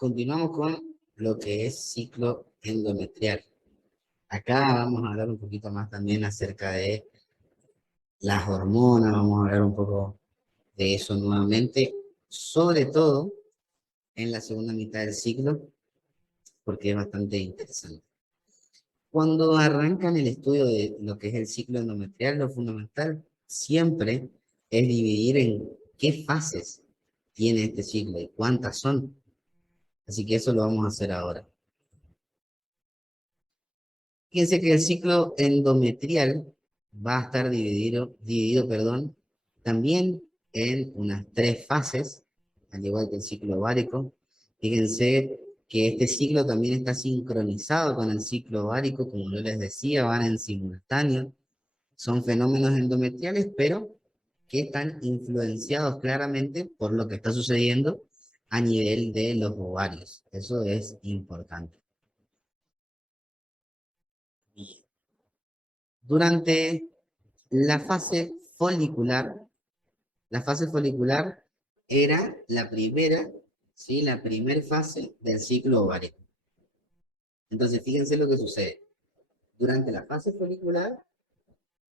continuamos con lo que es ciclo endometrial. Acá vamos a hablar un poquito más también acerca de las hormonas, vamos a hablar un poco de eso nuevamente, sobre todo en la segunda mitad del ciclo, porque es bastante interesante. Cuando arrancan el estudio de lo que es el ciclo endometrial, lo fundamental siempre es dividir en qué fases tiene este ciclo y cuántas son. Así que eso lo vamos a hacer ahora. Fíjense que el ciclo endometrial va a estar dividido, también en unas 3 fases, al igual que el ciclo ovárico. Fíjense que este ciclo también está sincronizado con el ciclo ovárico, como yo les decía, van en simultáneo. Son fenómenos endometriales, pero que están influenciados claramente por lo que está sucediendo a nivel de los ovarios. Eso es importante. Durante la fase folicular era la primera, ¿sí? La primera fase del ciclo ovárico. Entonces, fíjense lo que sucede. Durante la fase folicular,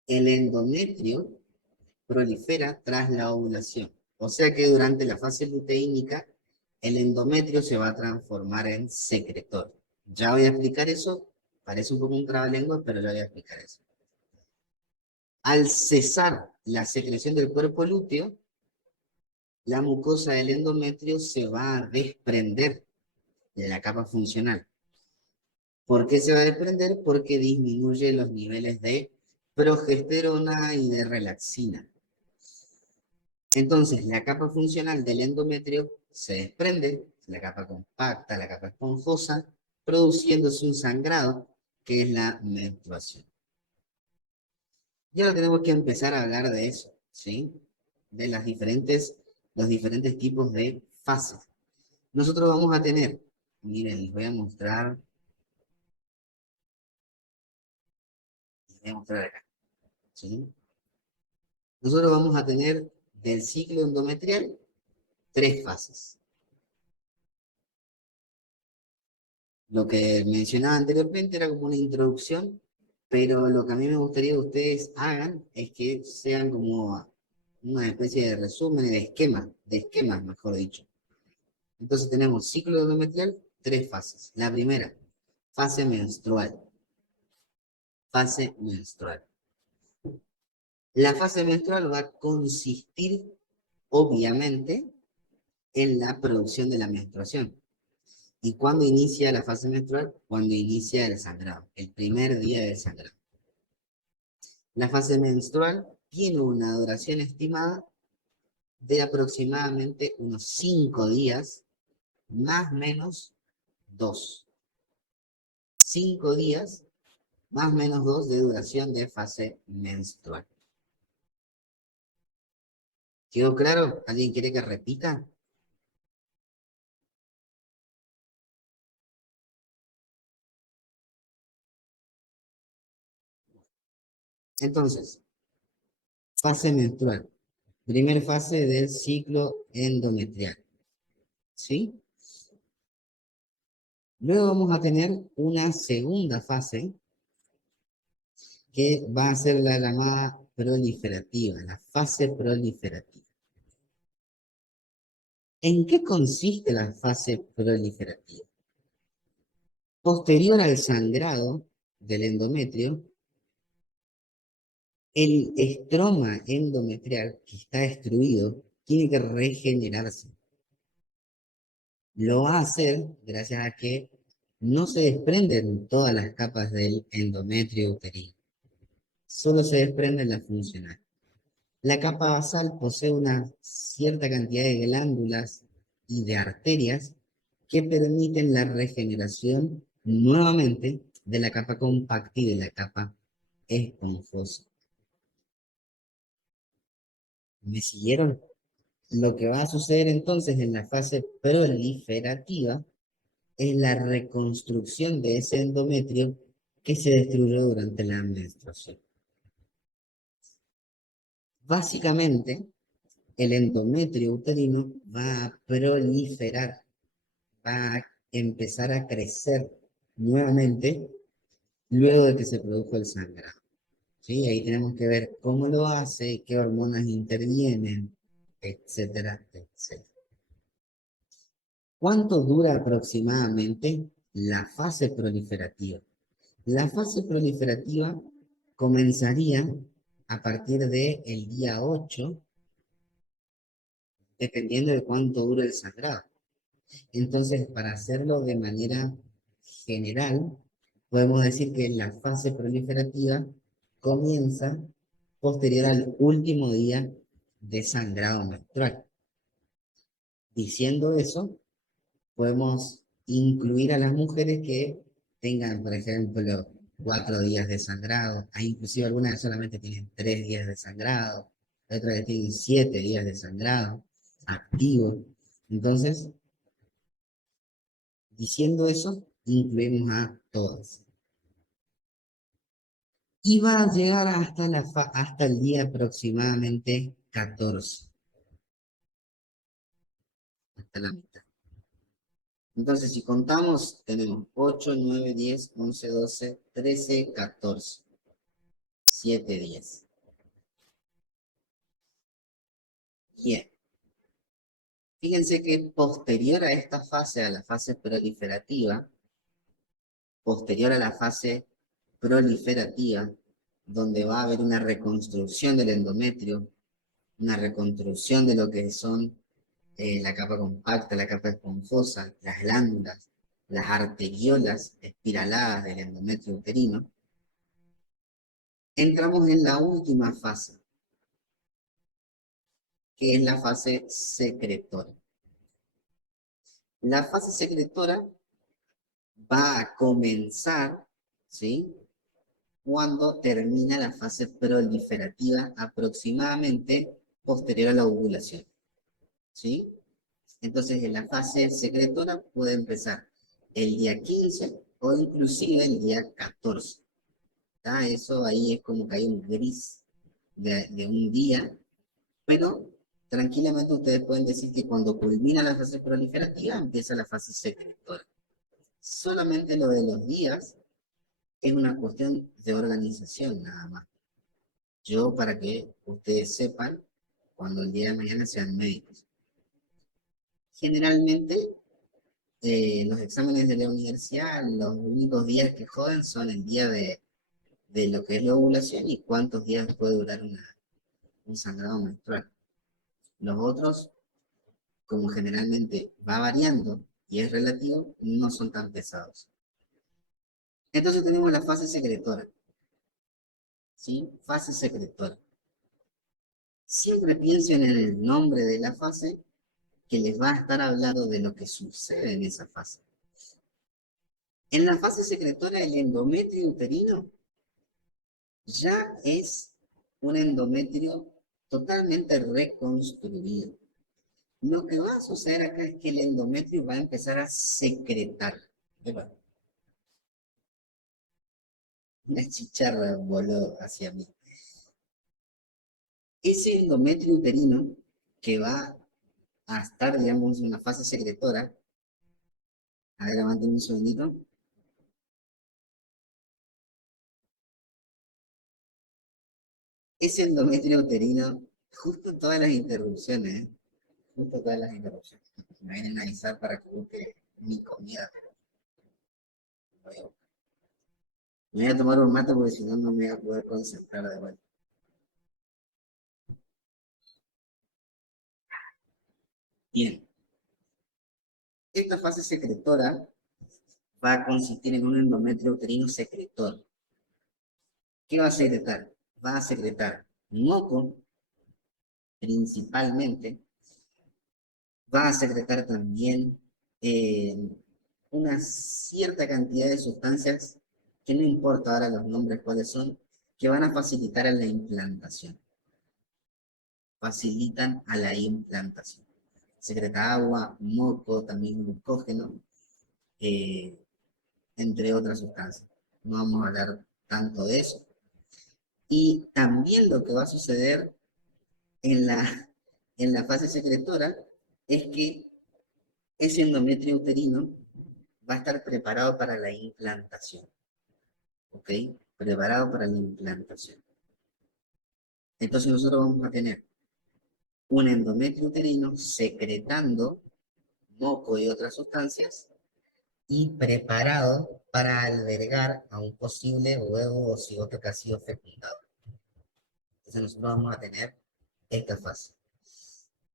el endometrio prolifera tras la ovulación. O sea que durante la fase luteínica, el endometrio se va a transformar en secretor. Ya voy a explicar eso. Parece un poco un trabalengua, pero ya voy a explicar eso. Al cesar la secreción del cuerpo lúteo, la mucosa del endometrio se va a desprender de la capa funcional. ¿Por qué se va a desprender? Porque disminuye los niveles de progesterona y de relaxina. Entonces, la capa funcional del endometrio se desprende, la capa compacta, la capa esponjosa, produciéndose un sangrado, que es la menstruación. Y ahora tenemos que empezar a hablar de eso, ¿sí? De los diferentes tipos de fases. Nosotros vamos a tener, miren, les voy a mostrar acá, ¿sí? Nosotros vamos a tener del ciclo endometrial 3 fases. Lo que mencionaba anteriormente era como una introducción, pero lo que a mí me gustaría que ustedes hagan es que sean como una especie de resumen, de esquemas, mejor dicho. Entonces tenemos ciclo endometrial, 3 fases. La primera, fase menstrual. Fase menstrual. La fase menstrual va a consistir, obviamente, en la producción de la menstruación. ¿Y cuándo inicia la fase menstrual? Cuando inicia el sangrado, el primer día del sangrado. La fase menstrual tiene una duración estimada de aproximadamente unos 5 días, más o menos 2. 5 días, más o menos 2 de duración de fase menstrual. ¿Quedó claro? ¿Alguien quiere que repita? Entonces, fase menstrual. Primer fase del ciclo endometrial. ¿Sí? Luego vamos a tener una segunda fase que va a ser la llamada proliferativa, la fase proliferativa. ¿En qué consiste la fase proliferativa? Posterior al sangrado del endometrio, el estroma endometrial que está destruido tiene que regenerarse. Lo va a hacer gracias a que no se desprenden todas las capas del endometrio uterino, solo se desprenden las funcionales. La capa basal posee una cierta cantidad de glándulas y de arterias que permiten la regeneración nuevamente de la capa compacta y de la capa esponjosa. ¿Me siguieron? Lo que va a suceder entonces en la fase proliferativa es la reconstrucción de ese endometrio que se destruyó durante la menstruación. Básicamente, el endometrio uterino va a proliferar, va a empezar a crecer nuevamente luego de que se produjo el sangrado. ¿Sí? Ahí tenemos que ver cómo lo hace, qué hormonas intervienen, etcétera, etcétera. ¿Cuánto dura aproximadamente la fase proliferativa? La fase proliferativa comenzaría a partir del día 8, dependiendo de cuánto dure el sangrado. Entonces, para hacerlo de manera general, podemos decir que la fase proliferativa comienza posterior al último día de sangrado menstrual. Diciendo eso, podemos incluir a las mujeres que tengan, por ejemplo, 4 días de sangrado, hay inclusive algunas que solamente tienen 3 días de sangrado, otras que tienen 7 días de sangrado activo. Entonces, diciendo eso, incluimos a todas. Y va a llegar hasta el día aproximadamente 14, hasta la mitad. Entonces, si contamos, tenemos 8, 9, 10, 11, 12, 13, 14. 7 días. Bien. Fíjense que posterior a esta fase, a la fase proliferativa, posterior a la fase proliferativa, donde va a haber una reconstrucción del endometrio, una reconstrucción de lo que son la capa compacta, la capa esponjosa, las glándulas, las arteriolas espiraladas del endometrio uterino, entramos en la última fase, que es la fase secretora. La fase secretora va a comenzar, ¿sí? Cuando termina la fase proliferativa aproximadamente posterior a la ovulación, ¿sí? Entonces, en la fase secretora puede empezar el día 15 o inclusive el día 14. ¿Tá? Eso ahí es como que hay un gris de un día, pero tranquilamente ustedes pueden decir que cuando culmina la fase proliferativa empieza la fase secretora. Solamente lo de los días es una cuestión de organización nada más. Yo, para que ustedes sepan, cuando el día de mañana sean médicos, generalmente los exámenes de la universidad, los únicos días que joden son el día de lo que es la ovulación y cuántos días puede durar un sangrado menstrual. Los otros, como generalmente va variando y es relativo, no son tan pesados. Entonces tenemos la fase secretora. ¿Sí? Fase secretora. Siempre piensen en el nombre de la fase que les va a estar hablando de lo que sucede en esa fase. En la fase secretora, el endometrio uterino ya es un endometrio totalmente reconstruido. Lo que va a suceder acá es que el endometrio va a empezar a secretar. Una chicharra voló hacia mí. Ese endometrio uterino que va a estar, digamos, en una fase secretora. A ver, levanten un segundito. Ese endometrio uterino, justo todas las interrupciones, justo todas las interrupciones. Me vienen a avisar para que busque mi comida, pero me voy a tomar un mate porque si no, no me voy a poder concentrar de vuelta. Bien. Esta fase secretora va a consistir en un endometrio uterino secretor. ¿Qué va a secretar? Va a secretar moco, principalmente. Va a secretar también una cierta cantidad de sustancias, que no importa ahora los nombres cuáles son, que van a facilitar a la implantación. Facilitan a la implantación. Secreta agua, moco, también glucógeno, entre otras sustancias. No vamos a hablar tanto de eso. Y también lo que va a suceder en la fase secretora es que ese endometrio uterino va a estar preparado para la implantación. ¿Ok? Preparado para la implantación. Entonces nosotros vamos a tener un endometrio uterino secretando moco y otras sustancias y preparado para albergar a un posible huevo o cigoto que ha sido fecundado. Entonces nosotros vamos a tener esta fase.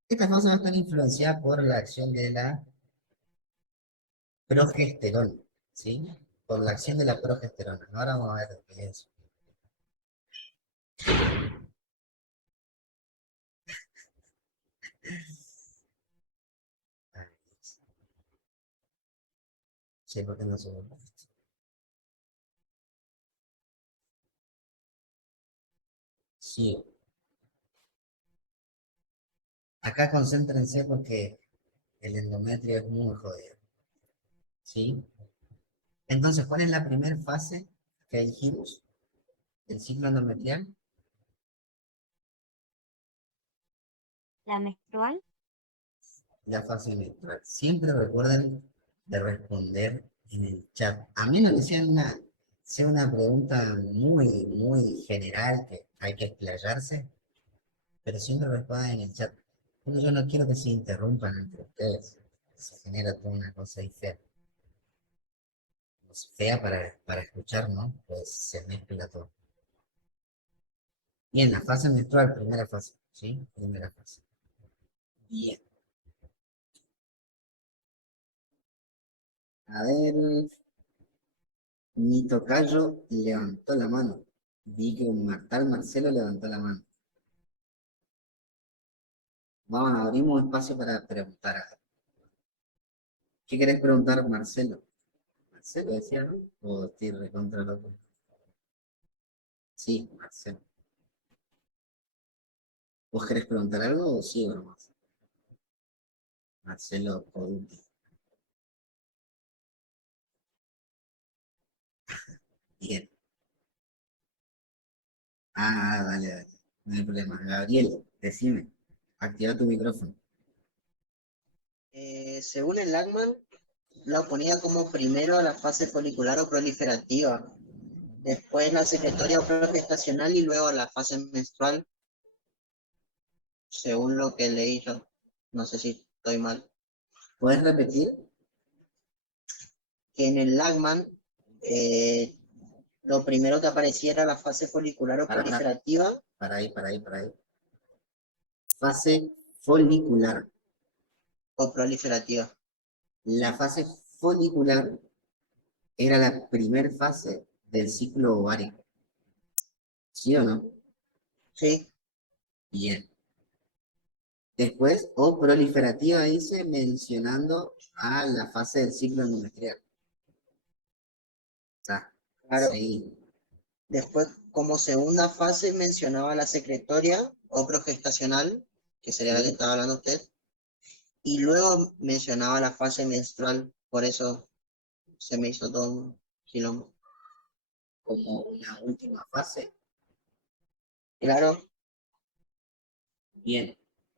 Esta fase va a estar influenciada por la acción de la progesterona, ¿sí? Por la acción de la progesterona. Ahora vamos a ver qué es eso. Sí, porque no se ve. Sí. Acá concéntrense porque el endometrio es muy jodido, ¿sí? Entonces, ¿cuál es la primera fase que dijimos del ciclo endometrial? La menstrual. La fase menstrual. Siempre recuerden de responder en el chat. A menos que sea una pregunta muy, muy general que hay que explayarse, pero siempre respondan en el chat. Porque yo no quiero que se interrumpan entre ustedes. Se genera toda una cosa ahí fea. Pues fea para escuchar, ¿no? Pues se mezcla todo. Bien, la fase menstrual, primera fase, ¿sí? Primera fase. Bien. A ver, mi tocayo levantó la mano. Vi que un tal Marcelo levantó la mano. Vamos, abrimos un espacio para preguntar algo. ¿Qué querés preguntar, Marcelo? Marcelo decía, ¿no? O estoy recontra loco. Sí, Marcelo. ¿Vos querés preguntar algo o sí o nomás? Marcelo Coduti. Bien. Dale, dale. No hay problema. Gabriel, decime. Activa tu micrófono. Según el Lagman, la ponía como primero a la fase folicular o proliferativa, después la secretoria o progestacional y luego la fase menstrual, según lo que leí yo. No sé si estoy mal. ¿Puedes repetir? Que en el Lagman, eh, lo primero que aparecía era la fase folicular o Para, proliferativa para ahí. Fase folicular. o proliferativa. La fase folicular era la primer fase del ciclo ovárico. ¿Sí o no? Sí, Bien. Después, o proliferativa dice, mencionando a la fase del ciclo endometrial. Está. claro. Sí. Después, como segunda fase, mencionaba la secretoria o progestacional, que sería la que Sí. estaba hablando usted. Y luego mencionaba la fase menstrual, por eso se me hizo todo un quilombo. Como una última fase. Claro, Bien.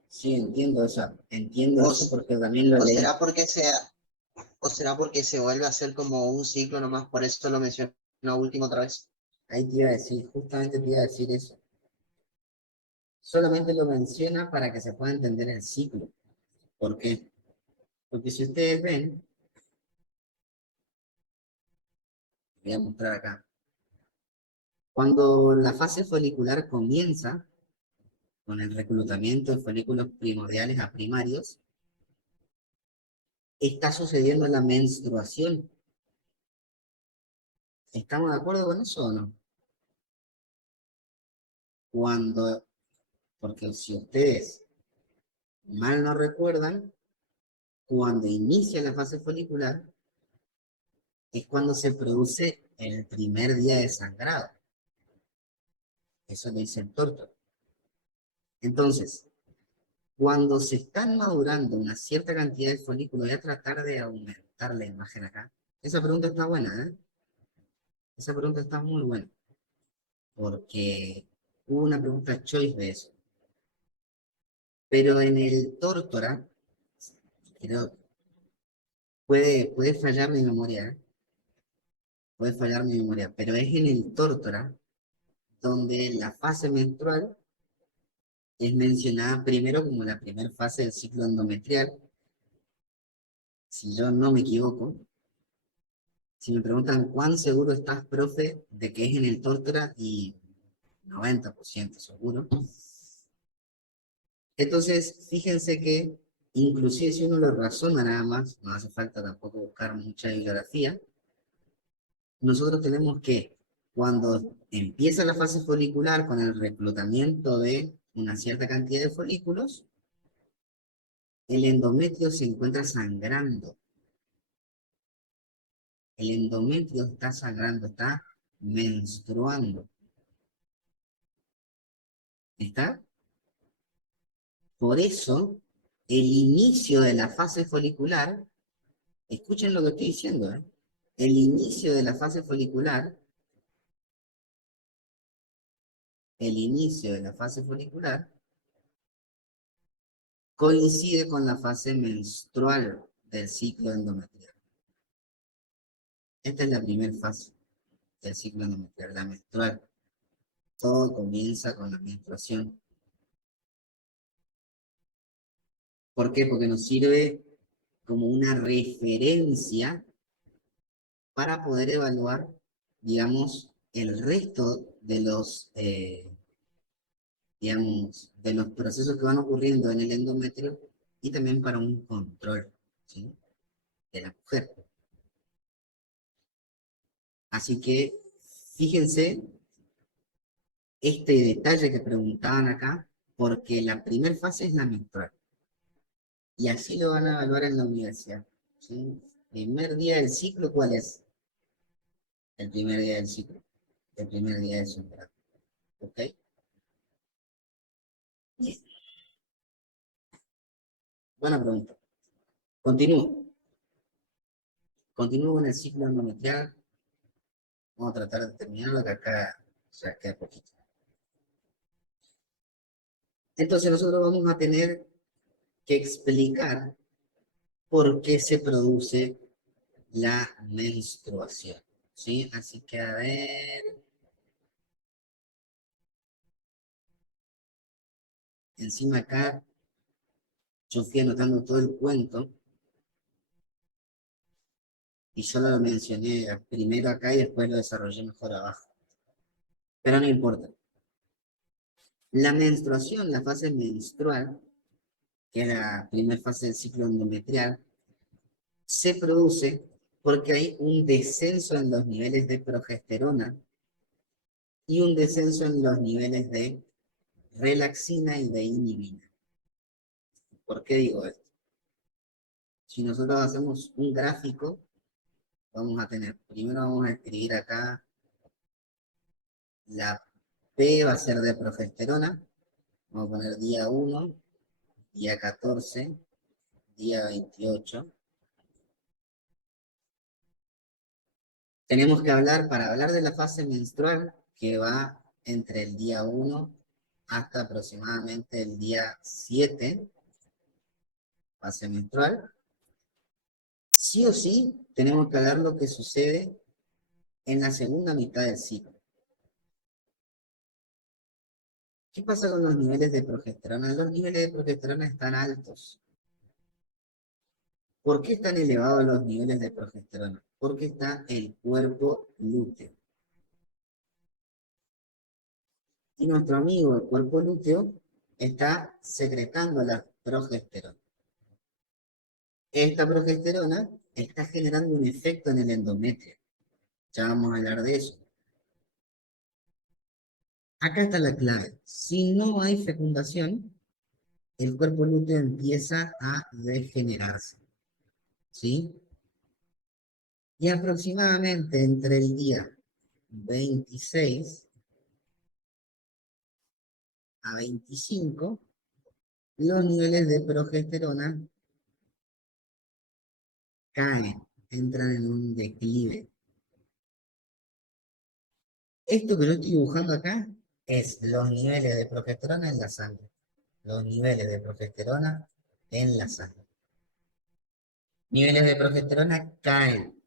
Sí, entiendo eso. Entiendo o, eso porque también lo o leí. será porque será porque se vuelve a hacer como un ciclo nomás, por eso lo menciono último otra vez. Ahí te iba a decir, justamente te iba a decir eso. Solamente lo menciona para que se pueda entender el ciclo. ¿Por qué? Porque si ustedes ven, voy a mostrar acá, cuando la fase folicular comienza con el reclutamiento de folículos primordiales a primarios, está sucediendo la menstruación. ¿Estamos de acuerdo con eso o no? Cuando, porque si ustedes mal no recuerdan, cuando inicia la fase folicular es cuando se produce el primer día de sangrado. Eso lo dice el tórtoro. Entonces, cuando se están madurando una cierta cantidad de folículos, voy a tratar de aumentar la imagen acá. Esa pregunta está buena, ¿eh? Esa pregunta está muy buena, porque hubo una pregunta choice de eso. Pero en el tórtora, creo, puede fallar mi memoria, ¿eh? Puede fallar mi memoria, pero es en el tórtora donde la fase menstrual es mencionada primero como la primera fase del ciclo endometrial, si yo no me equivoco. Si me preguntan cuán seguro estás, profe, de que es en el tórtora, y 90% seguro. Entonces, fíjense que inclusive si uno lo razona nada más, no hace falta tampoco buscar mucha bibliografía, nosotros tenemos que, cuando empieza la fase folicular con el reclutamiento de una cierta cantidad de folículos, el endometrio se encuentra sangrando. El endometrio está sangrando, está menstruando. ¿Está? Por eso, el inicio de la fase folicular, escuchen lo que estoy diciendo, ¿eh? El inicio de la fase folicular, el inicio de la fase folicular coincide con la fase menstrual del ciclo endometrial. Esta es la primera fase del ciclo endometrial, la menstrual. Todo comienza con la menstruación. ¿Por qué? Porque nos sirve como una referencia para poder evaluar, digamos, el resto de los, digamos, de los procesos que van ocurriendo en el endometrio y también para un control, ¿sí?, de la mujer. Así que, fíjense este detalle que preguntaban acá, porque la primera fase es la menstrual. Y así lo van a evaluar en la universidad, ¿sí? Primer día del ciclo, ¿cuál es? El primer día del ciclo. El primer día de su embarazo. ¿Ok? Bien. Buena pregunta. Continúo. Continúo con el ciclo endometrial. Vamos a tratar de terminarlo, que acá ya queda poquito. Entonces nosotros vamos a tener que explicar por qué se produce la menstruación, ¿sí? Así que a ver, encima acá yo fui anotando todo el cuento y solo lo mencioné primero acá y después lo desarrollé mejor abajo. Pero no importa. La menstruación, la fase menstrual, que es la primera fase del ciclo endometrial, se produce porque hay un descenso en los niveles de progesterona y un descenso en los niveles de relaxina y de inhibina. ¿Por qué digo esto? Si nosotros hacemos un gráfico, vamos a tener, primero vamos a escribir acá, la P va a ser de progesterona, vamos a poner día 1, día 14, día 28. Tenemos que hablar, para hablar de la fase menstrual, que va entre el día 1 hasta aproximadamente el día 7, fase menstrual. Sí o sí, tenemos que hablar lo que sucede en la segunda mitad del ciclo. ¿Qué pasa con los niveles de progesterona? Los niveles de progesterona están altos. ¿Por qué están elevados los niveles de progesterona? Porque está el cuerpo lúteo. Y nuestro amigo, el cuerpo lúteo, está secretando la progesterona. Esta progesterona está generando un efecto en el endometrio. Ya vamos a hablar de eso. Acá está la clave. Si no hay fecundación, el cuerpo lúteo empieza a degenerarse, ¿sí? Y aproximadamente entre el día 26 a 25, los niveles de progesterona caen, entran en un declive. Esto que yo estoy dibujando acá es los niveles de progesterona en la sangre. Los niveles de progesterona en la sangre. Niveles de progesterona caen.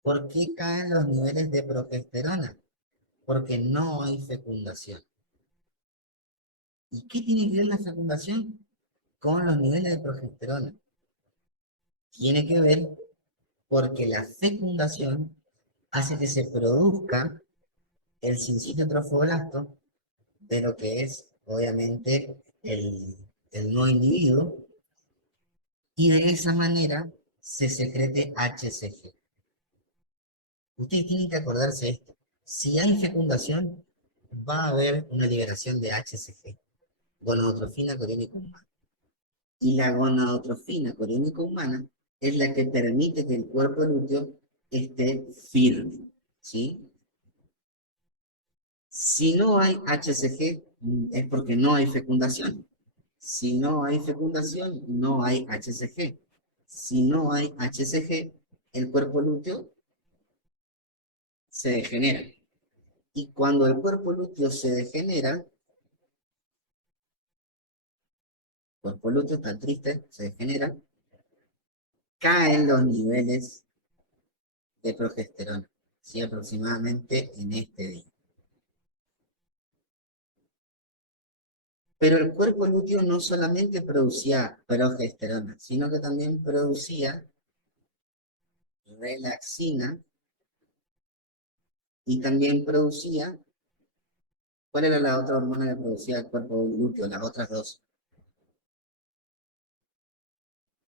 ¿Por qué caen los niveles de progesterona? Porque no hay fecundación. ¿Y qué tiene que ver la fecundación con los niveles de progesterona? Tiene que ver porque la fecundación hace que se produzca el sincito trofoblasto de lo que es, obviamente, el no individuo, y de esa manera se secrete HCG. Ustedes tienen que acordarse de esto. Si hay fecundación, va a haber una liberación de HCG, gonadotrofina coriónica humana. Y la gonadotrofina coriónica humana es la que permite que el cuerpo lúteo esté firme, ¿sí? Si no hay HCG, es porque no hay fecundación. Si no hay fecundación, no hay HCG. Si no hay HCG, el cuerpo lúteo se degenera. Y cuando el cuerpo lúteo se degenera, el cuerpo lúteo está triste, se degenera, caen los niveles de progesterona, ¿sí? Aproximadamente en este día. Pero el cuerpo lúteo no solamente producía progesterona, sino que también producía relaxina y también producía, ¿cuál era la otra hormona que producía el cuerpo lúteo? Las otras dos.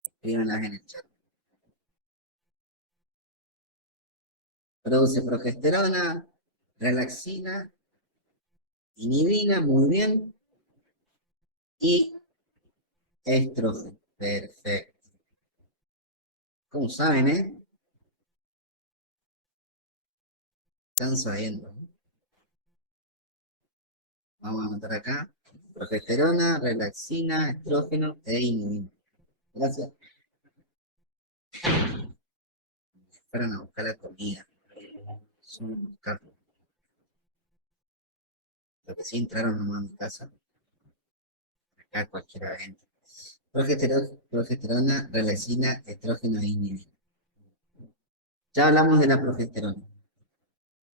Escríbanlas en el chat. Produce progesterona, relaxina, inhibina, muy bien, y estrógeno. Perfecto. ¿Cómo saben, Están sabiendo, ¿no? Vamos a anotar acá. Progesterona, relaxina, estrógeno e inhibina. Gracias. Fueron a buscar la comida. Son a buscarlo. Lo que sí entraron nomás a mi casa. Acá cualquiera entra. Progesterona, relaxina, estrógeno e inhibina. Ya hablamos de la progesterona.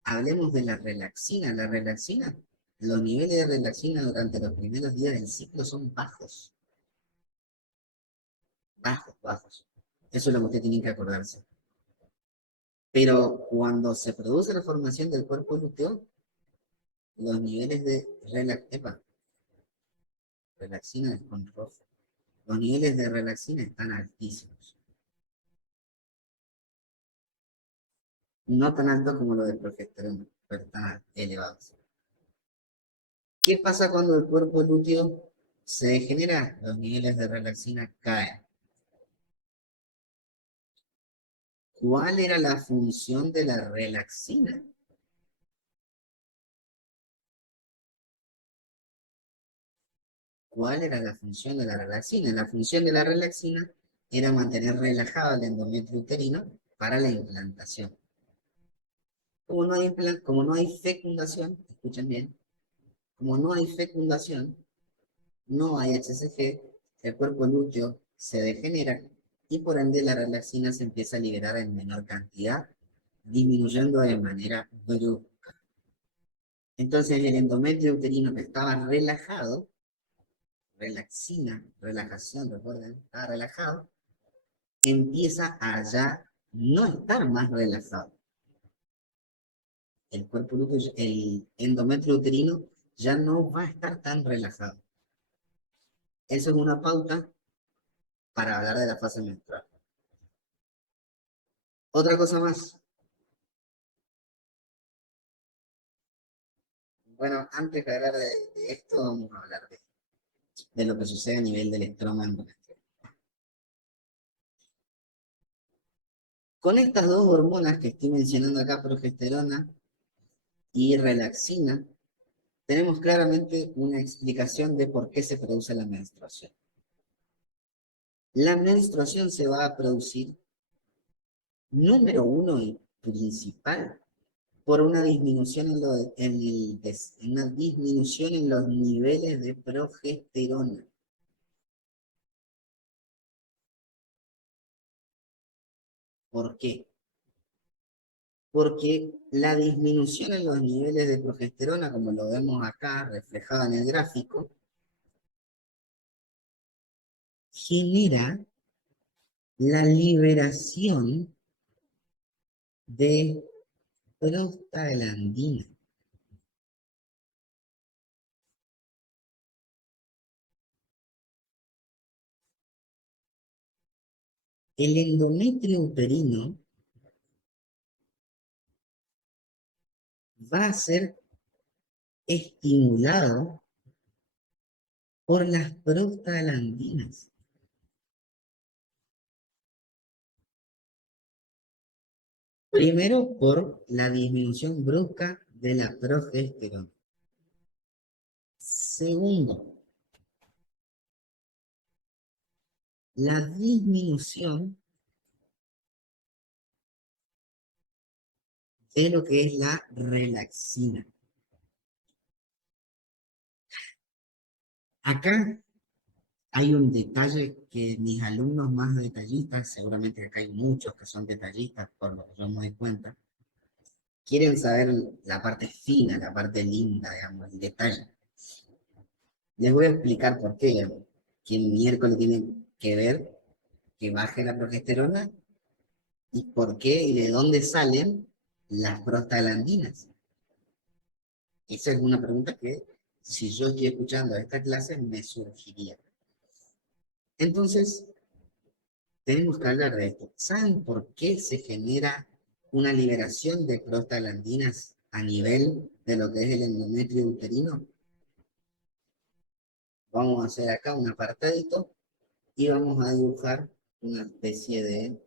Hablemos de la relaxina. La relaxina, los niveles de relaxina durante los primeros días del ciclo son bajos. Bajos, bajos. Eso es lo que usted tiene que acordarse. Pero cuando se produce la formación del cuerpo lúteo, los niveles de relaxina es con rojo. Los niveles de relaxina están altísimos. No tan altos como los de progesterona, pero están elevados. ¿Qué pasa cuando el cuerpo lúteo se degenera? Los niveles de relaxina caen. ¿Cuál era la función de la relaxina? ¿Cuál era la función de la relaxina? La función de la relaxina era mantener relajado el endometrio uterino para la implantación. Como no hay fecundación, escuchen bien, como no hay fecundación, no hay HCG, el cuerpo lúteo se degenera y por ende la relaxina se empieza a liberar en menor cantidad, disminuyendo de manera brusca. Entonces el endometrio uterino que estaba relajado, relaxina, relajación, recuerden, estaba relajado, empieza a ya no estar más relajado. El cuerpo lúteo, el endometrio uterino ya no va a estar tan relajado. Eso es una pauta para hablar de la fase menstrual. Otra cosa más. Bueno, antes de hablar de esto, vamos a hablar de lo que sucede a nivel del estroma endometrial. Con estas dos hormonas que estoy mencionando acá, progesterona y relaxina, tenemos claramente una explicación de por qué se produce la menstruación. La menstruación se va a producir, número uno y principal, por una disminución una disminución en los niveles de progesterona. ¿Por qué? Porque la disminución en los niveles de progesterona, como lo vemos acá reflejado en el gráfico, genera la liberación de prostaglandina. El endometrio uterino va a ser estimulado por las prostaglandinas. Primero, por la disminución brusca de la progesterona. Segundo, la disminución de lo que es la relaxina. Acá hay un detalle que mis alumnos más detallistas, seguramente acá hay muchos que son detallistas, por lo que yo me doy cuenta, quieren saber la parte fina, la parte linda, digamos, el detalle. Les voy a explicar por qué, digamos, que miércoles tiene que ver que baje la progesterona y por qué y de dónde salen las prostaglandinas. Esa es una pregunta que, si yo estoy escuchando esta clase, me surgiría. Entonces, tenemos que hablar de esto. ¿Saben por qué se genera una liberación de prostaglandinas a nivel de lo que es el endometrio uterino? Vamos a hacer acá un apartadito y vamos a dibujar una especie de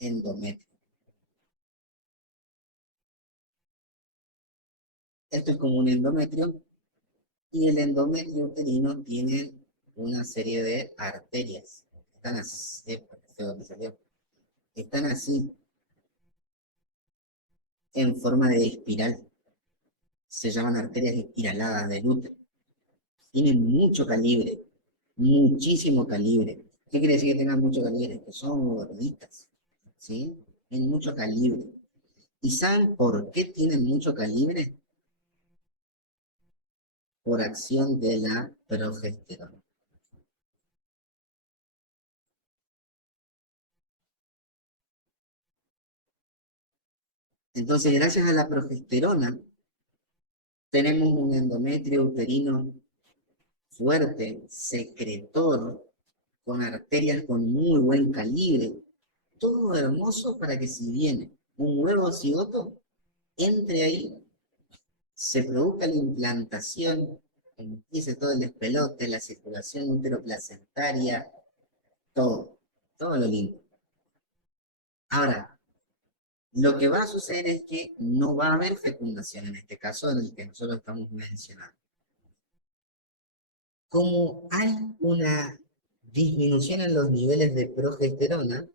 endometrio. Esto es como un endometrio y el endometrio uterino tiene una serie de arterias. Están así, están así en forma de espiral. Se llaman arterias espiraladas del útero. Tienen mucho calibre, muchísimo calibre. ¿Qué quiere decir que tengan mucho calibre? Que son gorditas, ¿sí? Tienen mucho calibre. ¿Y saben por qué tienen mucho calibre? Por acción de la progesterona. Entonces, gracias a la progesterona, tenemos un endometrio uterino fuerte, secretor, con arterias con muy buen calibre. Todo hermoso para que si viene un huevo cigoto, entre ahí, se produzca la implantación, empiece todo el despelote, la circulación uteroplacentaria, todo lo lindo. Ahora, lo que va a suceder es que no va a haber fecundación en este caso en el que nosotros estamos mencionando. Como hay una disminución en los niveles de progesterona,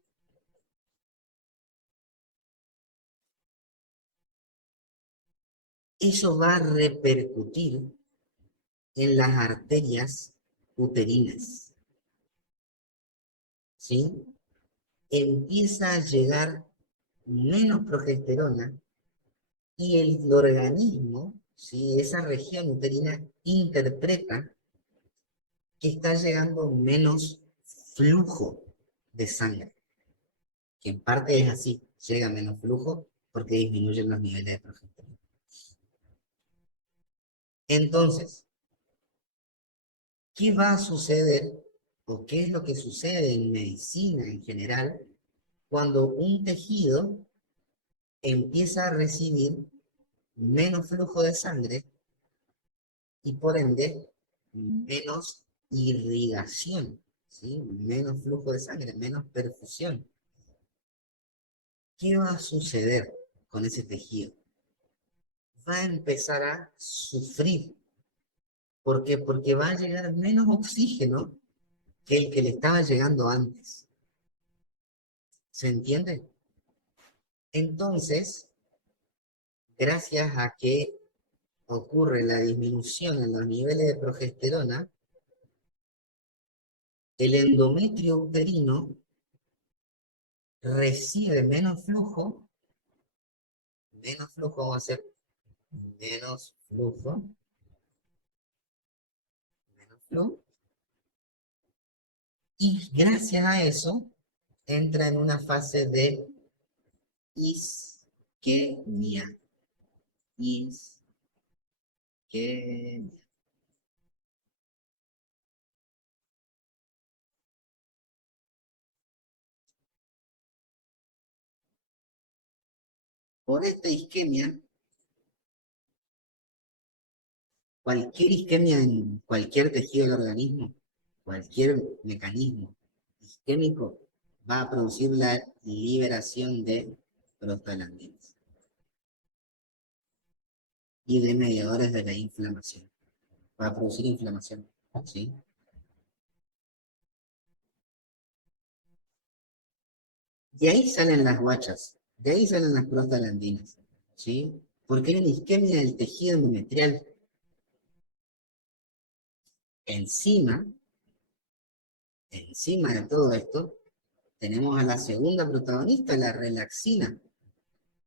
eso va a repercutir en las arterias uterinas, ¿sí? Empieza a llegar menos progesterona y el organismo, ¿sí? Esa región uterina interpreta que está llegando menos flujo de sangre, que en parte es así, llega menos flujo porque disminuyen los niveles de progesterona. Entonces, ¿qué va a suceder o qué es lo que sucede en medicina en general cuando un tejido empieza a recibir menos flujo de sangre y por ende menos irrigación, ¿sí? Menos flujo de sangre, menos perfusión? ¿Qué va a suceder con ese tejido? Va a empezar a sufrir. ¿Por qué? Porque va a llegar menos oxígeno que el que le estaba llegando antes. ¿Se entiende? Entonces, gracias a que ocurre la disminución en los niveles de progesterona, el endometrio uterino recibe menos flujo, vamos a hacer menos flujo, y gracias a eso entra en una fase de isquemia. Isquemia. Por esta isquemia, cualquier isquemia en cualquier tejido del organismo, cualquier mecanismo isquémico, va a producir la liberación de prostaglandinas y de mediadores de la inflamación. Va a producir inflamación, ¿sí? De ahí salen las guachas, de ahí salen las prostaglandinas, ¿sí? Porque hay una isquemia del tejido endometrial. Encima de todo esto, tenemos a la segunda protagonista, la relaxina.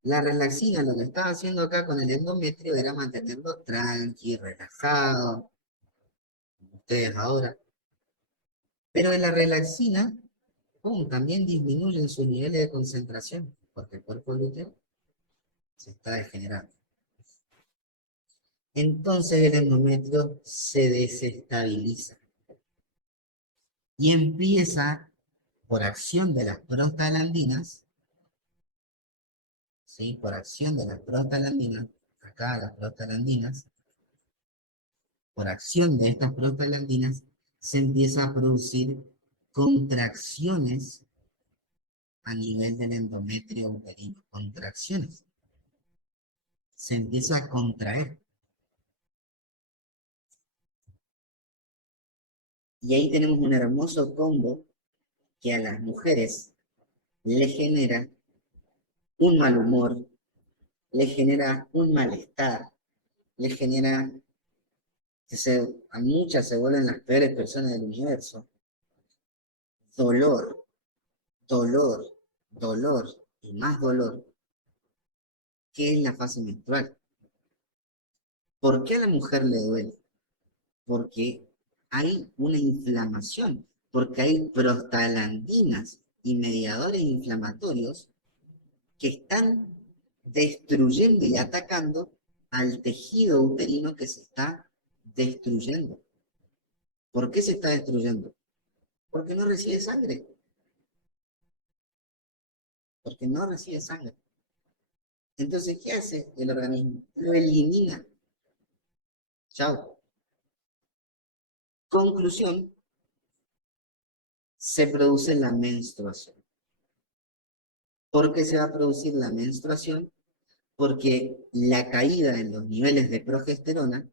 La relaxina lo que estaba haciendo acá con el endometrio era mantenerlo tranqui, relajado, ustedes ahora. Pero en la relaxina, ¡pum!, también disminuyen sus niveles de concentración, porque el cuerpo lúteo se está degenerando. Entonces el endometrio se desestabiliza y empieza, por acción de las prostaglandinas, ¿sí? Por acción de las prostaglandinas, acá las prostaglandinas, por acción de estas prostaglandinas, se empieza a producir contracciones a nivel del endometrio uterino, contracciones. Se empieza a contraer. Y ahí tenemos un hermoso combo que a las mujeres le genera un mal humor, le genera un malestar, le genera que a muchas se vuelven las peores personas del universo. Dolor, dolor, dolor y más dolor, que es la fase menstrual. ¿Por qué a la mujer le duele? Porque hay una inflamación, porque hay prostaglandinas y mediadores inflamatorios que están destruyendo y atacando al tejido uterino que se está destruyendo. ¿Por qué se está destruyendo? Porque no recibe sangre. Porque no recibe sangre. Entonces, ¿qué hace el organismo? Lo elimina. Chao. Conclusión, se produce la menstruación. ¿Por qué se va a producir la menstruación? Porque la caída en los niveles de progesterona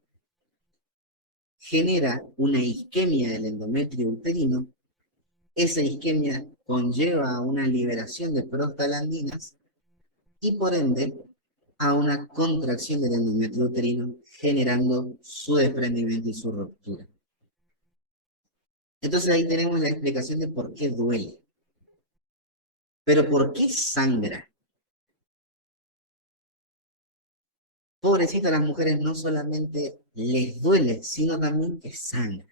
genera una isquemia del endometrio uterino. Esa isquemia conlleva a una liberación de prostaglandinas y por ende a una contracción del endometrio uterino, generando su desprendimiento y su ruptura. Entonces ahí tenemos la explicación de por qué duele. Pero ¿por qué sangra? Pobrecita, a las mujeres no solamente les duele, sino también que sangra.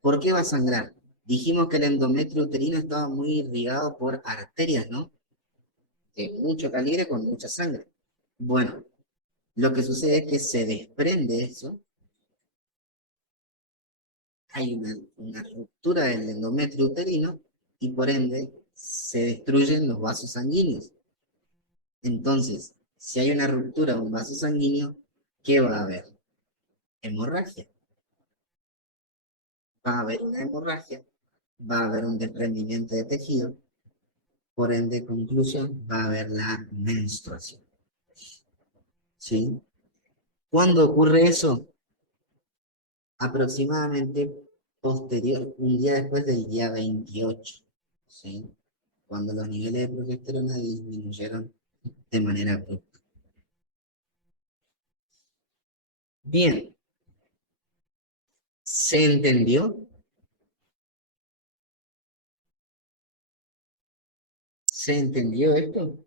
¿Por qué va a sangrar? Dijimos que el endometrio uterino estaba muy irrigado por arterias, ¿no? De mucho calibre con mucha sangre. Bueno, lo que sucede es que se desprende eso, hay una ruptura del endometrio uterino y por ende se destruyen los vasos sanguíneos. Entonces, si hay una ruptura de un vaso sanguíneo, ¿qué va a haber? Hemorragia. Va a haber una hemorragia, va a haber un desprendimiento de tejido, por ende, conclusión, va a haber la menstruación. ¿Sí? ¿Cuándo ocurre eso? Aproximadamente posterior, un día después del día 28, ¿sí? Cuando los niveles de progesterona disminuyeron de manera abrupta. Bien, ¿se entendió? ¿Se entendió esto?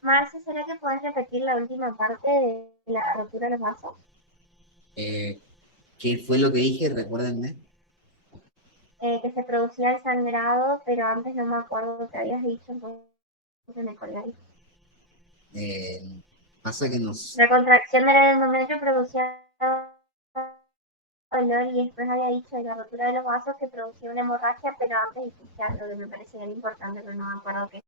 Marce, ¿será que puedes repetir la última parte de la rotura de los vasos? ¿Qué fue lo que dije? Recuérdenme. Que se producía el sangrado, pero antes no me acuerdo qué habías dicho, entonces me colgué ahí. Pasa que nos... La contracción del endometrio producía dolor y después había dicho de la rotura de los vasos que producía una hemorragia, pero antes dijiste algo que me parece bien importante, pero no me acuerdo qué.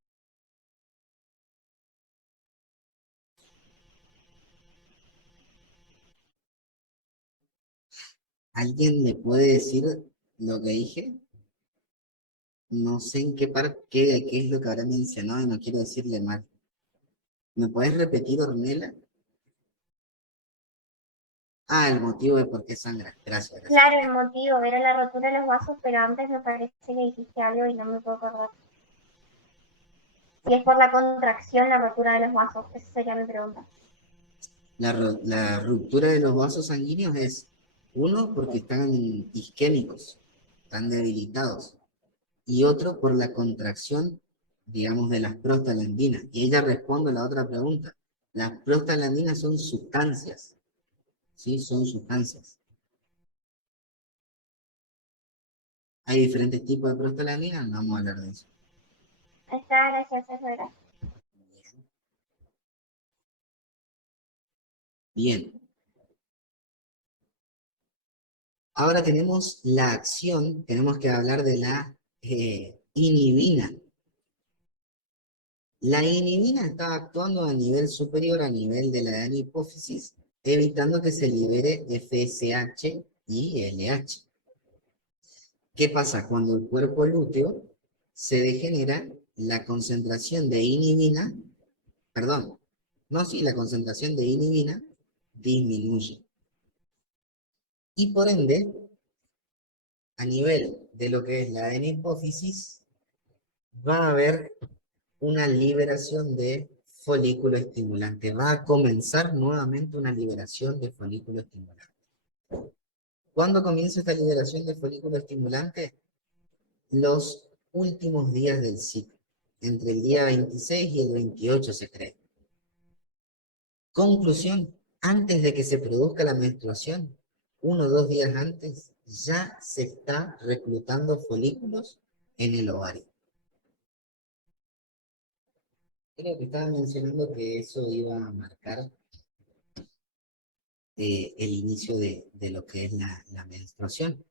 ¿Alguien me puede decir lo que dije? No sé en qué parte, qué es lo que habrá mencionado y no quiero decirle mal. ¿Me puedes repetir, Ornella? Ah, el motivo de por qué sangra. Gracias, gracias. Claro, el motivo era la rotura de los vasos, pero antes me parece que dijiste algo y no me puedo acordar. Si es por la contracción, la rotura de los vasos, esa sería mi pregunta. La ruptura de los vasos sanguíneos es, uno, porque están isquémicos, están debilitados, y otro por la contracción, digamos, de las prostaglandinas. Y ella responde a la otra pregunta. Las prostaglandinas son sustancias, ¿sí? Son sustancias. Hay diferentes tipos de prostaglandinas, no vamos a hablar de eso. Está, gracias, eso era. Bien. Ahora tenemos la acción, tenemos que hablar de la inhibina. La inhibina está actuando a nivel superior, a nivel de la hipófisis, evitando que se libere FSH y LH. ¿Qué pasa? Cuando el cuerpo lúteo se degenera, la concentración de inhibina, perdón, no, sí, la concentración de inhibina disminuye. Y por ende, a nivel de lo que es la hipófisis, va a haber una liberación de folículo estimulante. Va a comenzar nuevamente una liberación de folículo estimulante. ¿Cuándo comienza esta liberación de folículo estimulante? Los últimos días del ciclo, entre el día 26 y el 28 se cree. Conclusión, antes de que se produzca la menstruación, 1 o 2 días antes, ya se está reclutando folículos en el ovario. Creo que estaba mencionando que eso iba a marcar el inicio de lo que es la menstruación.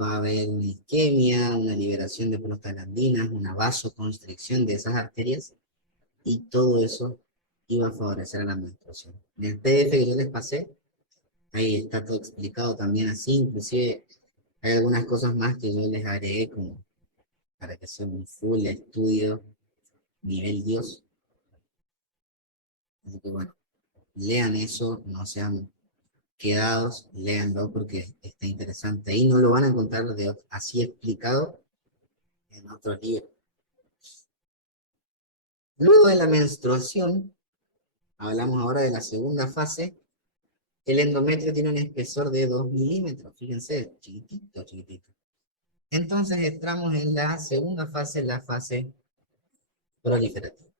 Va a haber una isquemia, una liberación de prostaglandinas, una vasoconstricción de esas arterias, y todo eso iba a favorecer a la menstruación. En el PDF que yo les pasé, ahí está todo explicado también así, inclusive hay algunas cosas más que yo les agregué como para que sea un full estudio nivel Dios. Así que bueno, lean eso, no sean quedados, léanlo porque está interesante. Y no lo van a encontrar así explicado en otros libros. Luego de la menstruación, hablamos ahora de la segunda fase. El endometrio tiene un espesor de 2 milímetros, fíjense, chiquitito, chiquitito. Entonces entramos en la segunda fase, la fase proliferativa.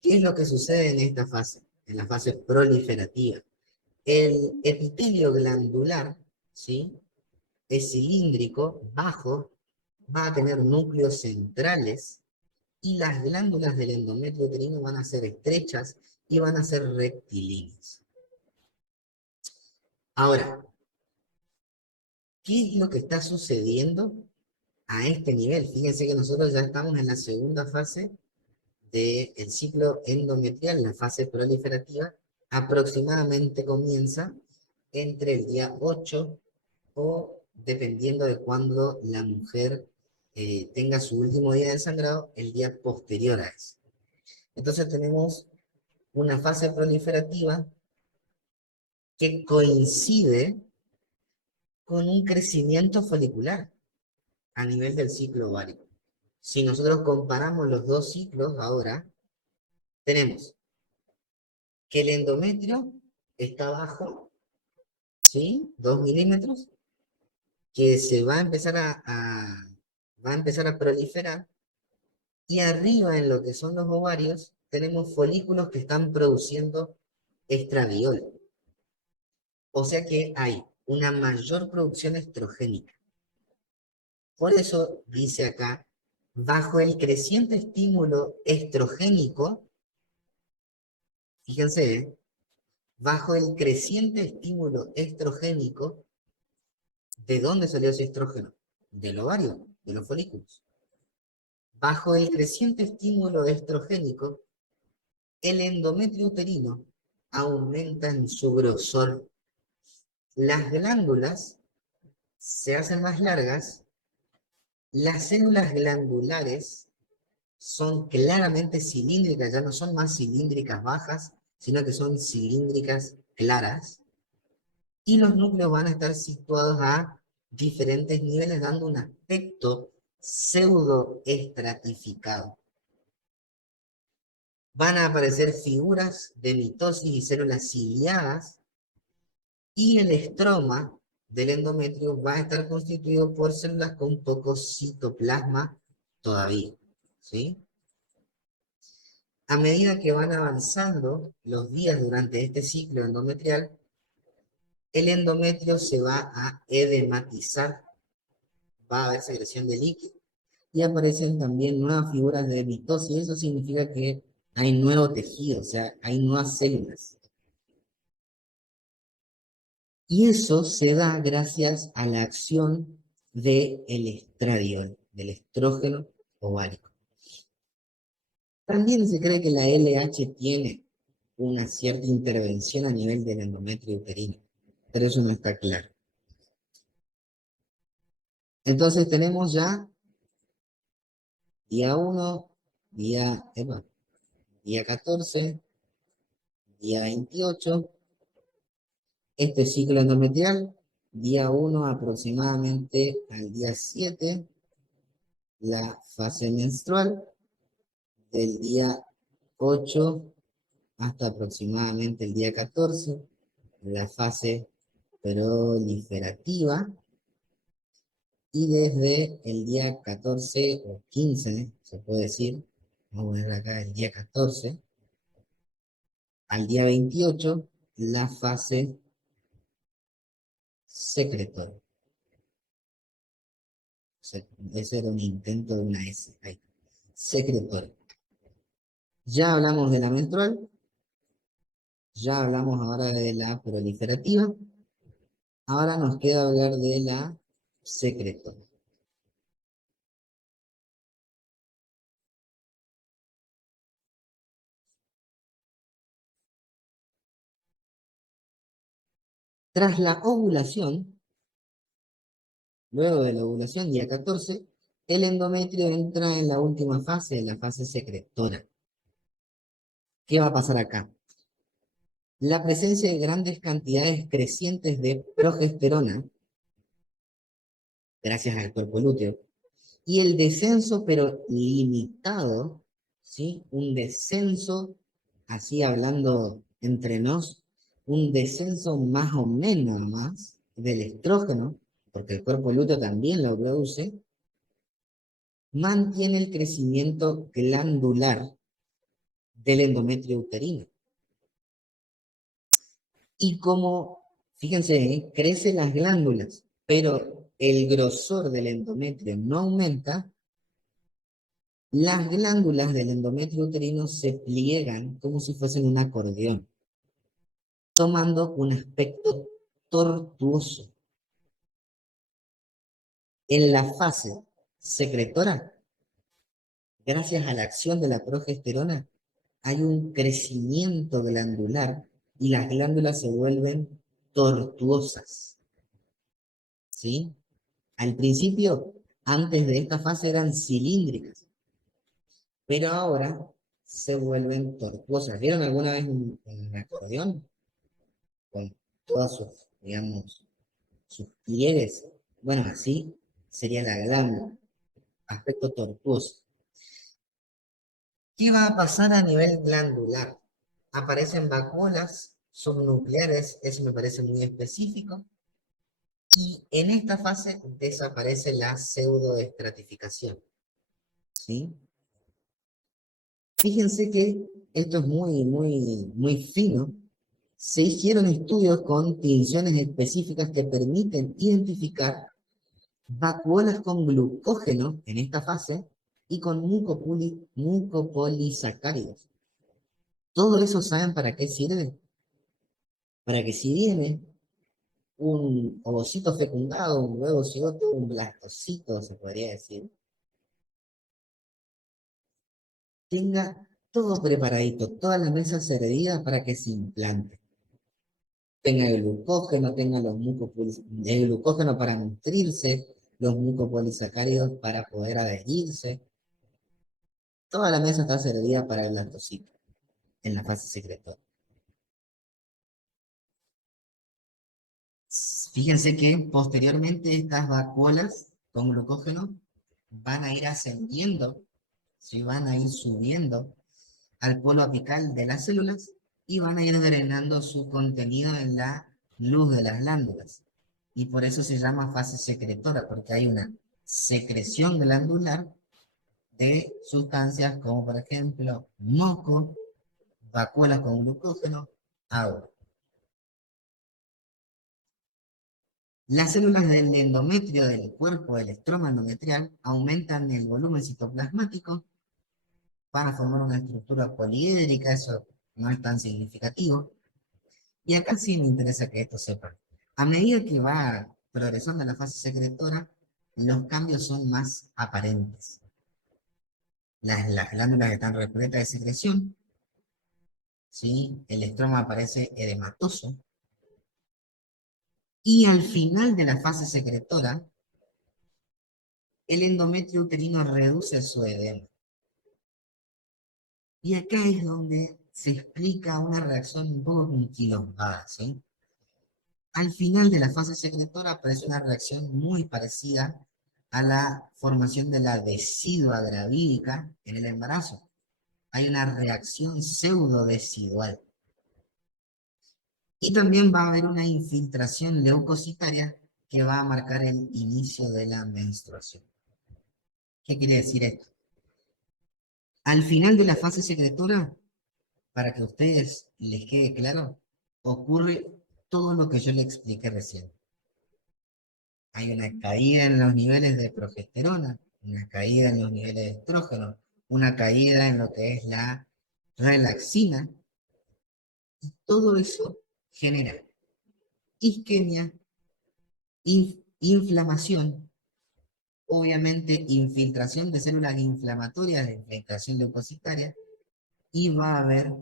¿Qué es lo que sucede en esta fase? En la fase proliferativa. El epitelio glandular, ¿sí? Es cilíndrico, bajo, va a tener núcleos centrales y las glándulas del endometrio uterino van a ser estrechas y van a ser rectilíneas. Ahora, ¿qué es lo que está sucediendo a este nivel? Fíjense que nosotros ya estamos en la segunda fase del ciclo endometrial, la fase proliferativa, aproximadamente comienza entre el día 8 o dependiendo de cuándo la mujer tenga su último día de sangrado, el día posterior a eso. Entonces tenemos una fase proliferativa que coincide con un crecimiento folicular a nivel del ciclo ovárico. Si nosotros comparamos los dos ciclos ahora, tenemos que el endometrio está bajo, ¿sí? 2 milímetros, que se va a empezar va a empezar a proliferar Y arriba, en lo que son los ovarios, tenemos folículos que están produciendo estradiol. O sea que hay una mayor producción estrogénica. Por eso dice acá, bajo el creciente estímulo estrogénico, fíjense, bajo el creciente estímulo estrogénico, ¿de dónde salió ese estrógeno? Del ovario, de los folículos. Bajo el creciente estímulo estrogénico, el endometrio uterino aumenta en su grosor. Las glándulas se hacen más largas, las células glandulares son claramente cilíndricas, ya no son más cilíndricas bajas, sino que son cilíndricas claras, y los núcleos van a estar situados a diferentes niveles, dando un aspecto pseudoestratificado. Van a aparecer figuras de mitosis y células ciliadas, y el estroma del endometrio va a estar constituido por células con poco citoplasma todavía, ¿sí? A medida que van avanzando los días durante este ciclo endometrial, el endometrio se va a edematizar, va a haber secreción de líquido, y aparecen también nuevas figuras de mitosis. Eso significa que hay nuevo tejido, o sea, hay nuevas células. Y eso se da gracias a la acción del estradiol, del estrógeno ovárico. También se cree que la LH tiene una cierta intervención a nivel del endometrio uterino, pero eso no está claro. Entonces tenemos ya día 1, día 14, día 28, este ciclo endometrial, día 1 aproximadamente al día 7, la fase menstrual, del día 8 hasta aproximadamente el día 14, la fase proliferativa, y desde el día 14 o 15, se puede decir, vamos a ver acá el día 14, al día 28, la fase secretoria. Ese era un intento de una S. Ahí. Secretoria. Ya hablamos de la menstrual, ya hablamos ahora de la proliferativa, ahora nos queda hablar de la secretoria. Tras la ovulación, luego de la ovulación, día 14, el endometrio entra en la última fase, la fase secretora. ¿Qué va a pasar acá? La presencia de grandes cantidades crecientes de progesterona, gracias al cuerpo lúteo, y el descenso, pero limitado, ¿sí? Un descenso, así hablando entre nos, un descenso más o menos más del estrógeno, porque el cuerpo lúteo también lo produce, mantiene el crecimiento glandular del endometrio uterino. Y como, fíjense, crecen las glándulas, pero el grosor del endometrio no aumenta, las glándulas del endometrio uterino se pliegan como si fuesen un acordeón, tomando un aspecto tortuoso. En la fase secretora, gracias a la acción de la progesterona, hay un crecimiento glandular y las glándulas se vuelven tortuosas. ¿Sí? Al principio, antes de esta fase, eran cilíndricas, pero ahora se vuelven tortuosas. ¿Vieron alguna vez un acordeón? Con todas sus, digamos, sus pliegues. Bueno, así sería la glándula. Aspecto tortuoso. ¿Qué va a pasar a nivel glandular? Aparecen vacuolas subnucleares, eso me parece muy específico. Y en esta fase desaparece la pseudoestratificación. ¿Sí? Fíjense que esto es muy fino. Se hicieron estudios con tinciones específicas que permiten identificar vacuolas con glucógeno en esta fase y con mucopolisacáridos. Todo eso, ¿saben para qué sirve? Para que si viene un ovocito fecundado, un huevo cigoto, un blastocito, se podría decir, tenga todo preparadito, toda la mesa servida para que se implante. Tenga el glucógeno, tenga el glucógeno para nutrirse, los mucopolisacáridos para poder adherirse. Toda la mesa está servida para el blastocito en la fase secretora. Fíjense que posteriormente estas vacuolas con glucógeno van a ir ascendiendo, ¿sí? Van a ir subiendo al polo apical de las células y van a ir drenando su contenido en la luz de las glándulas. Y por eso se llama fase secretora, porque hay una secreción glandular de sustancias como por ejemplo moco, vacuolas con glucógeno, agua. Las células del endometrio del cuerpo del estroma endometrial aumentan el volumen citoplasmático, van a formar una estructura poliédrica, eso no es tan significativo. Y acá sí me interesa que esto sepan. A medida que va progresando la fase secretora, los cambios son más aparentes. Las glándulas están repletas de secreción, ¿sí? El estroma aparece edematoso, y al final de la fase secretora, el endometrio uterino reduce su edema. Y acá es donde se explica una reacción un poco quinquilombada, ¿sí? Al final de la fase secretora aparece una reacción muy parecida a la formación de la decidua gravídica en el embarazo. Hay una reacción pseudodecidual. Y también va a haber una infiltración leucocitaria que va a marcar el inicio de la menstruación. ¿Qué quiere decir esto? Al final de la fase secretora, para que a ustedes les quede claro, ocurre todo lo que yo le expliqué recién. Hay una caída en los niveles de progesterona, una caída en los niveles de estrógeno, una caída en lo que es la relaxina, y todo eso genera isquemia, inflamación, obviamente infiltración de células inflamatorias, de infiltración leucocitaria, y va a haber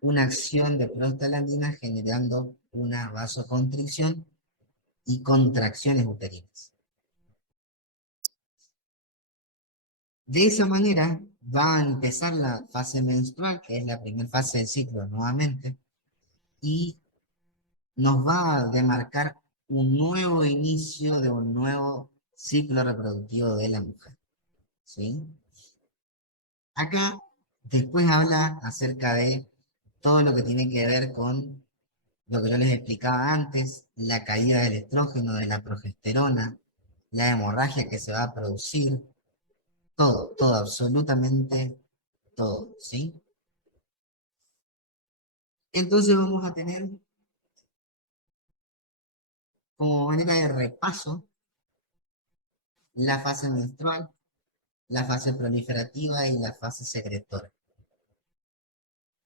una acción de prostaglandina generando una vasoconstricción y contracciones uterinas. De esa manera va a empezar la fase menstrual, que es la primera fase del ciclo nuevamente, y nos va a demarcar un nuevo inicio de un nuevo ciclo reproductivo de la mujer, ¿sí? Acá después habla acerca de todo lo que tiene que ver con lo que yo les explicaba antes, la caída del estrógeno, de la progesterona, la hemorragia que se va a producir, todo, absolutamente todo, ¿sí? Entonces vamos a tener como manera de repaso la fase menstrual, la fase proliferativa y la fase secretora.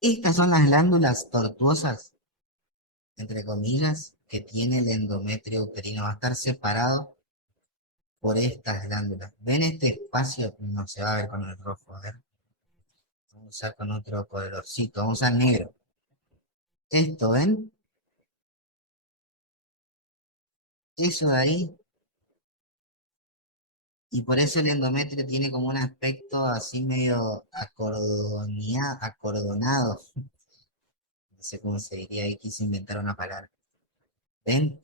Estas son las glándulas tortuosas, entre comillas, que tiene el endometrio uterino. Va a estar separado por estas glándulas. ¿Ven este espacio? No se va a ver con el rojo, a ver. Vamos a usar con otro colorcito, vamos a usar negro. Esto, ¿ven? Eso de ahí. Y por eso el endometrio tiene como un aspecto así medio acordonado. No sé cómo se diría, ahí quise inventar una palabra. ¿Ven?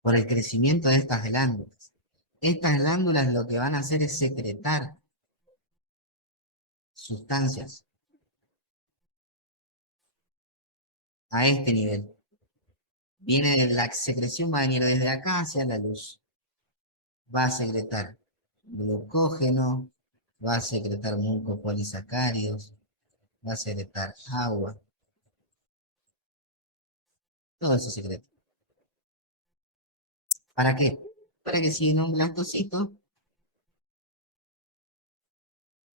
Por el crecimiento de estas glándulas. Estas glándulas lo que van a hacer es secretar sustancias a este nivel. Viene de la secreción, va a venir desde acá hacia la luz. Va a secretar glucógeno, va a secretar mucopolisacáridos, va a secretar agua, todo eso secreta. ¿Para qué? Para que si en un blastocito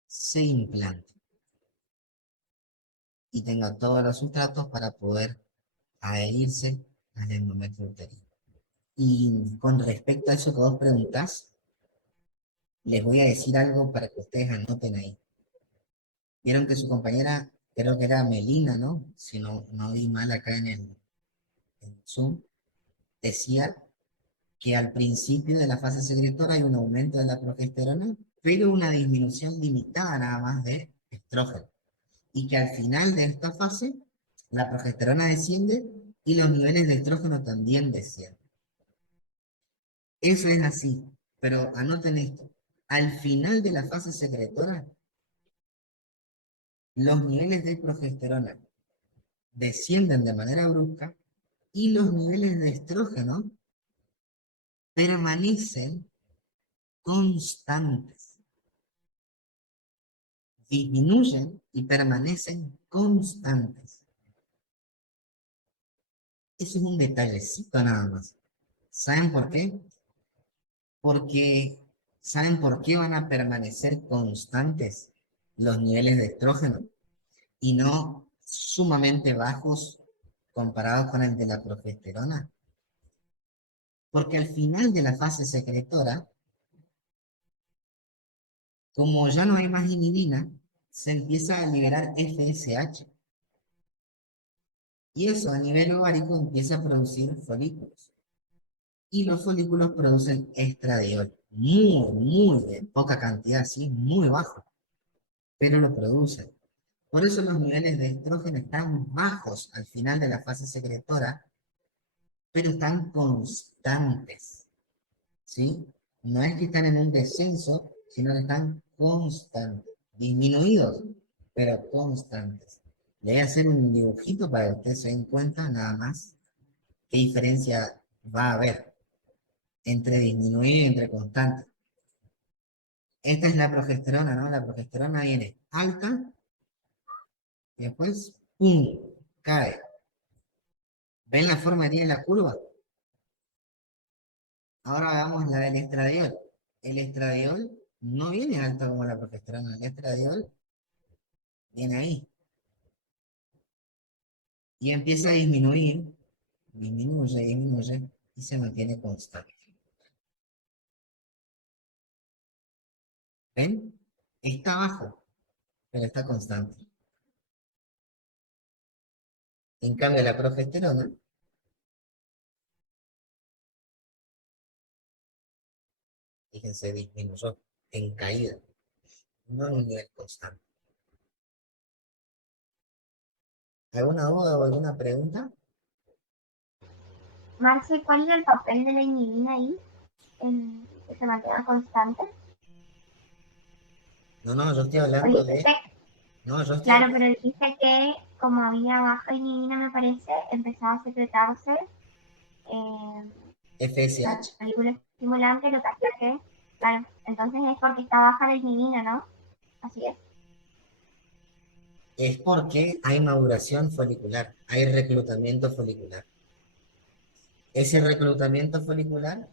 se implante y tenga todos los sustratos para poder adherirse al endometrio uterino. Y con respecto a eso que vos preguntás, les voy a decir algo para que ustedes anoten ahí. Vieron que su compañera, creo que era Melina, ¿no? Si no vi mal acá en Zoom, decía que al principio de la fase secretora hay un aumento de la progesterona, pero una disminución limitada nada más de estrógeno. Y que al final de esta fase, la progesterona desciende y los niveles de estrógeno también descienden. Eso es así, pero anoten esto. Al final de la fase secretora, los niveles de progesterona descienden de manera brusca y los niveles de estrógeno permanecen constantes, disminuyen y permanecen constantes. Eso es un detallecito nada más. ¿Saben por qué? Porque, ¿saben por qué van a permanecer constantes los niveles de estrógeno y no sumamente bajos comparados con el de la progesterona? Porque al final de la fase secretora, como ya no hay más inhibina, se empieza a liberar FSH. Y eso a nivel ovárico empieza a producir folículos. Y los folículos producen estradiol. Muy de poca cantidad, sí, muy bajo. Pero lo producen. Por eso los niveles de estrógeno están bajos al final de la fase secretora, pero están constantes. ¿Sí? No es que están en un descenso, sino que están constantes, disminuidos, pero constantes. Le voy a hacer un dibujito para que ustedes se den cuenta nada más qué diferencia va a haber entre disminuido y entre constante. Esta es la progesterona, ¿no? La progesterona viene alta y después, ¡pum!, cae. ¿Ven la forma que tiene la curva? Ahora hagamos la del estradiol. El estradiol no viene alto como la progesterona, el estradiol viene ahí y empieza a disminuir, disminuye y se mantiene constante. ¿Ven? Está bajo, pero está constante. En cambio, la progesterona, fíjense, disminuyó en caída, no en un nivel constante. ¿Alguna duda o alguna pregunta? Marce, ¿cuál es el papel de la inhibina ahí? En que se mantenga constante. No, yo estoy hablando de... Dijiste, No, yo estoy claro, hablando pero dijiste que como había baja inhibina, me parece, empezaba a secretarse de la FSH. película estimulante, lo que hacía que, claro, entonces es porque está baja la inhibina, ¿no? Así es. Es porque hay maduración folicular, hay reclutamiento folicular. Ese reclutamiento folicular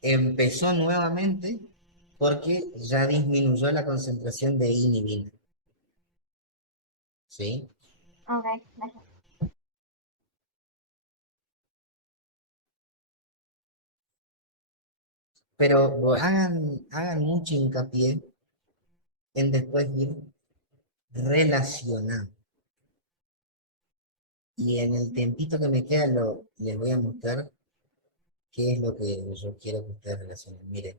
empezó nuevamente porque ya disminuyó la concentración de inhibina. ¿Sí? Ok, gracias. Pero hagan mucho hincapié en después ir relacionando. Y en el tempito que me queda les voy a mostrar qué es lo que yo quiero que ustedes relacionen. Miren,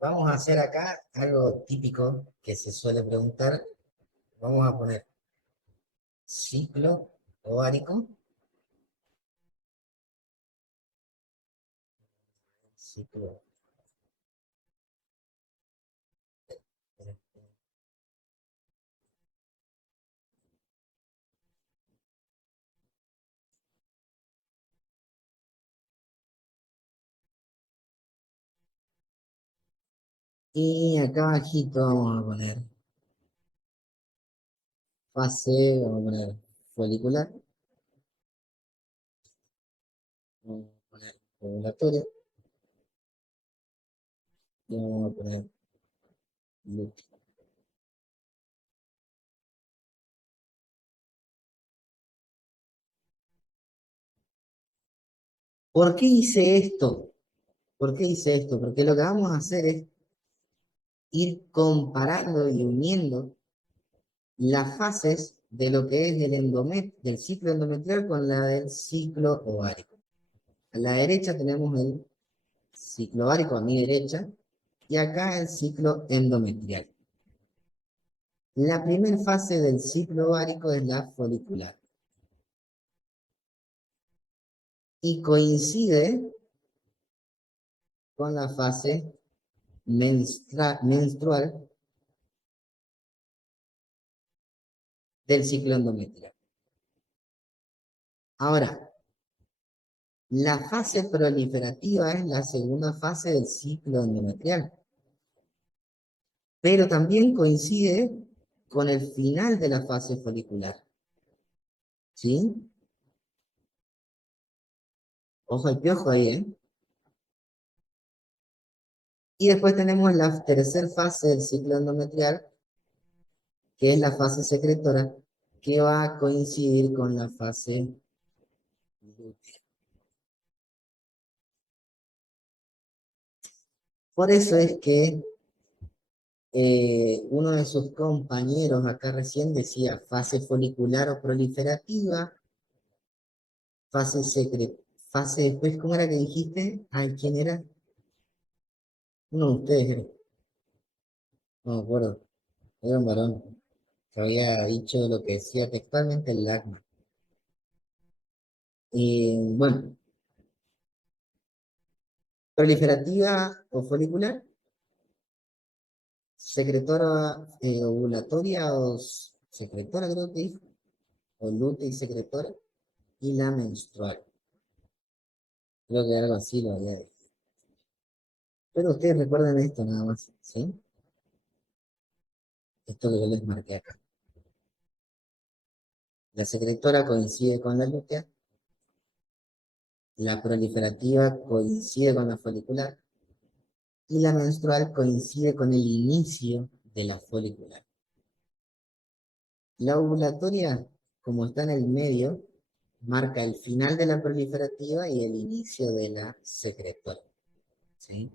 vamos a hacer acá algo típico que se suele preguntar. Vamos a poner ciclo ovárico, ciclo Y acá abajito vamos a poner fase, vamos a poner folicular, vamos a poner ovulatoria y vamos a poner lútea. ¿Por qué hice esto? ¿Por qué hice esto? Porque lo que vamos a hacer es ir comparando y uniendo las fases de lo que es del ciclo endometrial con la del ciclo ovárico. A la derecha tenemos el ciclo ovárico, a mi derecha, y acá el ciclo endometrial. La primera fase del ciclo ovárico es la folicular. Y coincide con la fase menstrual del ciclo endometrial. Ahora, la fase proliferativa es la segunda fase del ciclo endometrial, pero también coincide con el final de la fase folicular. ¿Sí? Ojo al piojo ahí, ¿eh? Y después tenemos la tercera fase del ciclo endometrial, que es la fase secretora, que va a coincidir con la fase lútea. Por eso es que uno de sus compañeros acá recién decía fase folicular o proliferativa, fase secretora, fase después, ¿cómo era que dijiste? Ay, ¿quién era? Uno de ustedes, no me acuerdo, era un varón que había dicho lo que decía textualmente el LACMA. Bueno, proliferativa o folicular, secretora ovulatoria o secretora, creo que dijo, o lútea y secretora, y la menstrual. Creo que algo así lo había dicho. Pero ustedes recuerden esto nada más, ¿sí? Esto que yo les marqué acá. La secretora coincide con la lútea, la proliferativa coincide con la folicular, y la menstrual coincide con el inicio de la folicular. La ovulatoria, como está en el medio, marca el final de la proliferativa y el inicio de la secretora. ¿Sí?